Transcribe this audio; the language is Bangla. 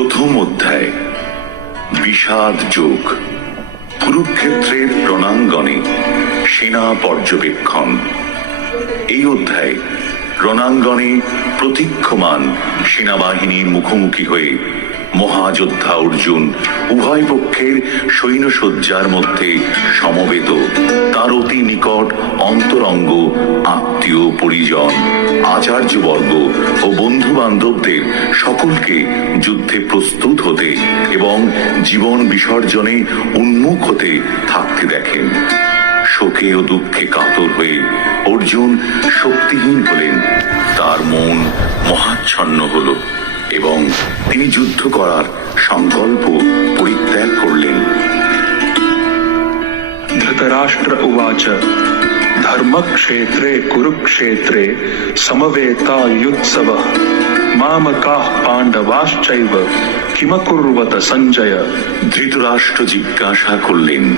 প্রথম অধ্যায় বিষাদ যোগ। কুরুক্ষেত্রের রণাঙ্গনে সেনা পর্যবেক্ষণ। এই অধ্যায়ে রণাঙ্গনে প্রতীক্ষমান সেনাবাহিনীর মুখোমুখি হয়ে মহাযোদ্ধা অর্জুন উভয় পক্ষের সৈন্যসজ্জার মধ্যে সমবেত তার অতি নিকট অন্তরঙ্গ আত্মীয় পরিজন আচার্যবর্গ ও বন্ধু বান্ধবদের সকলকে যুদ্ধে প্রস্তুত হতে এবং জীবন বিসর্জনে উন্মুখ হতে থাকতে দেখেন। শোকে ও দুঃখে কাতর হয়ে অর্জুন শক্তিহীন হলেন, তার মন মহাচ্ছন্ন হল এবং তিনি যুদ্ধ করার সংকল্প পরিত্যাগ করলেন। ধৃতরাষ্ট্র উবাচ ধর্মক্ষেত্রে কুরুক্ষেত্রে সমবেতাयुत्सवः মামকাঃ পাণ্ডবাশ্চৈব কিমকুর্বত সঞ্জয়। ধৃতরাষ্ট্র জিজ্ঞাসা করলেন,